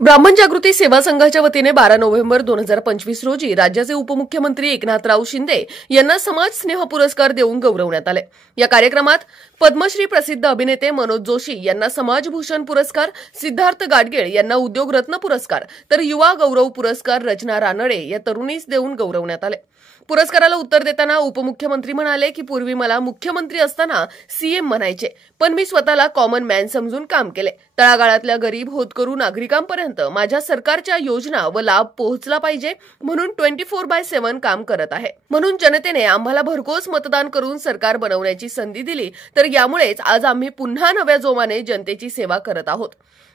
ब्राह्मण जागृती सेवा संघाच्या वतीने 12 नोव्हेंबर 2025 रोजी राज्याचे उपमुख्यमंत्री एकनाथराव शिंदे यांना समाज स्नेह पुरस्कार देऊन गौरवण्यात आले। या कार्यक्रमात पद्मश्री प्रसिद्ध अभिनेते मनोज जोशी यांना समाजभूषण पुरस्कार, सिद्धार्थ गाडगीळ यांना उद्योगरत्न पुरस्कार तर युवा गौरव पुरस्कार रचना रानडे या तरुणीस देऊन गौरवण्यात आले। पुरस्काराला उत्तर देताना उपमुख्यमंत्री म्हणाले की पूर्वी मला मुख्यमंत्री असताना सीएम म्हणायचे, पण मी स्वतःला कॉमन मॅन समजून काम केले। तळागाळातल्या गरीब होतकरू नागरिकांपर्यंत माझ्या सरकारच्या योजना व लाभ पोहोचला पाहिजे म्हणून 24/7 काम करत आहे। म्हणून जनतेने आम्हाला भरघोस मतदान करून सरकार बनवण्याची संधी दिली, तर यामुळेच आज आम्ही पुन्हा नव्या जोमाने जनतेची सेवा करत आहोत।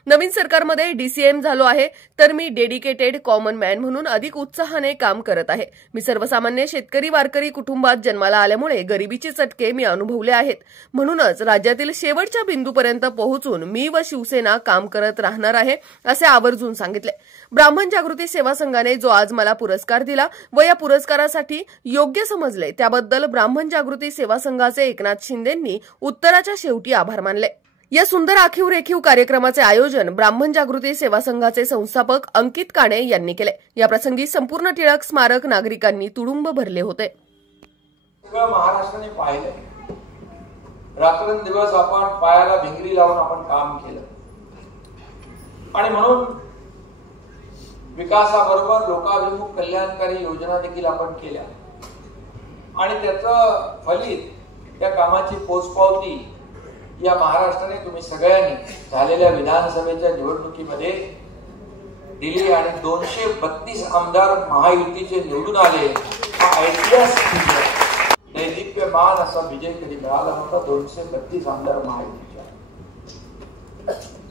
नवीन सरकारमध्ये डीसीएम झालो आहे, तर मी डेडिकेटेड कॉमन मॅन म्हणून अधिक उत्साहाने काम करत आहे। मी सर्वसामान्य शेतकरी वारकरी कुटुंबात जन्माला आल्यामुळे गरिबीचे चटके मी अनुभवले आहेत। म्हणूनच राज्यातील शेवटच्या बिंदूपर्यंत पोहोचून मी व शिवसेना काम करत राहणार आहे, असे आवर्जून सांगितले। ब्राह्मण जागृती सेवा संघाने जो आज मला पुरस्कार दिला व या पुरस्कारासाठी योग्य समजले, त्याबद्दल ब्राह्मण जागृती सेवा संघाचे एकनाथ शिंदेंनी उत्तराच्या शेवटी आभार मानले। या सुंदर आखीव रेखीव कार्यक्रमाचे आयोजन ब्राह्मण जागृती सेवा संघाचे संस्थापक अंकित काणे यांनी केले। या प्रसंगी संपूर्ण टिळक स्मारक नागरिकांनी तुडुंब भरले होते। महाराष्ट्राने पाहिले, रात्रंदिवस आपण पायाला भिंगरी लावून आपण काम केलं आणि म्हणून विकासाबरोबर लोकाभिमुख कल्याणकारी योजना देखील आपण केल्या आणि त्याचं फलित या कामाची पोचपावती या महाराष्ट्राने तुम्ही सगळ्यांनी झालेल्या विधानसभेच्या निवडणुकीमध्ये दिली आणि 232 आमदार महायुतीचे निवडून आले। हा ऐतिहासिक दैदिप्यमान असा विजय कधी मिळाला नव्हता। 232 आमदार महायुतीच्या।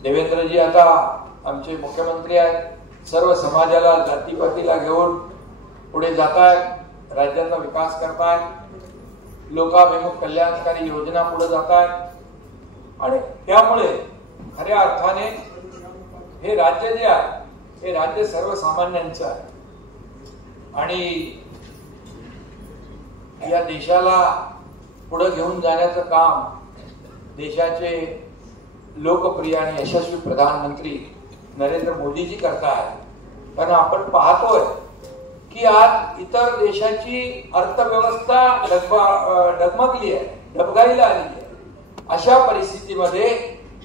देवेंद्रजी आता आमचे मुख्यमंत्री आहेत, सर्व समाजाला जातीपातीला घेऊन पुढे जात आहेत, राज्याचा विकास करतायत, लोकाभिमुख कल्याणकारी योजना पुढे जात आहेत आणि त्यामुळे खऱ्या अर्थाने हे राज्य जे आहे हे राज्य सर्वसामान्यांचं आहे आणि या देशाला पुढे घेऊन जाण्याचं काम देशाचे लोकप्रिय आणि यशस्वी प्रधानमंत्री नरेंद्र मोदीजी करतायत। पण आपण पाहतोय की आज इतर देशाची अर्थव्यवस्था डगमगली आहे, डबघाईला आली आहे। अशा परिस्थितीमध्ये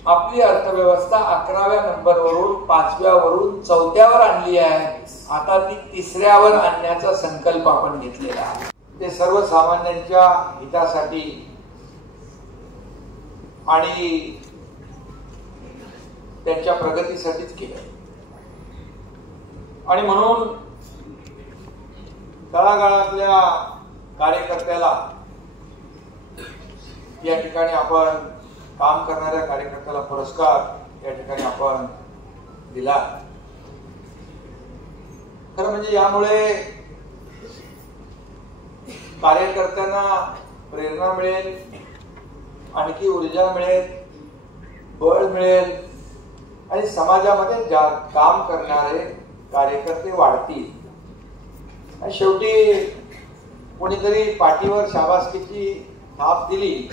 आपली अर्थव्यवस्था 11व्या नंबरवरून 5व्यावरून 4थ्यावर आणली आहे। आता ती 3ऱ्यावर आणण्याचा संकल्प आपण घेतलेला आहे। ते सर्वसामान्यांच्या हितासाठी आणि त्यांच्या प्रगतीसाठीच केलं आणि म्हणून तळागाळातल्या कार्यकर्त्याला या ठिकाणी आपण काम करणाऱ्या कार्यकर्त्याला पुरस्कार या ठिकाणी आपण दिला। खरं म्हणजे यामुळे कार्यकर्त्यांना प्रेरणा मिळेल, आणखी ऊर्जा मिळेल, बळ मिळेल आणि समाजामध्ये काम करणारे कार्यकर्ते वाढतील। आणि शेवटी कोणीतरी पाठीवर शाबासकीची थाप दिली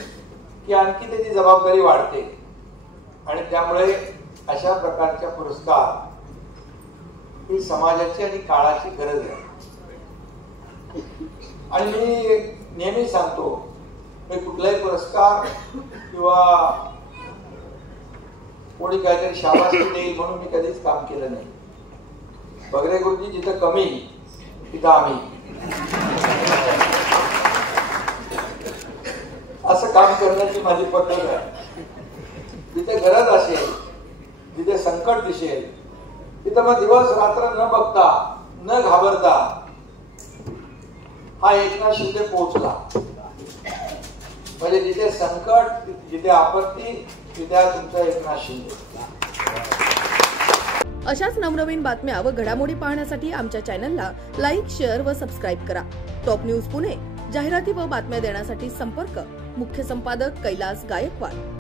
की आणखी त्याची जबाबदारी वाढते आणि त्यामुळे अशा प्रकारच्या पुरस्कार ही समाजाची आणि काळाची गरज आहे। आणि मी नेहमी सांगतो की कुठलाही पुरस्कार किंवा कोणी काहीतरी शाबासकी देईल म्हणून मी कधीच काम केलं नाही। बगरे गुरुजी जिथं कमी तिथं आम्ही असं काम करण्याची माझी पद्धत आहे। जिथे गरज असेल, जिथे संकट दिसेल, तिथं मग दिवस रात्र न बघता न घाबरता हा एकनाथ शिंदे पोहोचला। म्हणजे जिथे संकट, जिथे आपत्ती, तिथे तुमचा एकनाथ शिंदे। अशाच नवनवीन बातम्या व घडामोडी पाहण्यासाठी आमच्या चॅनलला लाईक, शेअर व सबस्क्राईब करा। टॉप न्यूज पुणे जाहिराती व बातम्या देण्यासाठी संपर्क मुख्य संपादक कैलास गायकवाड।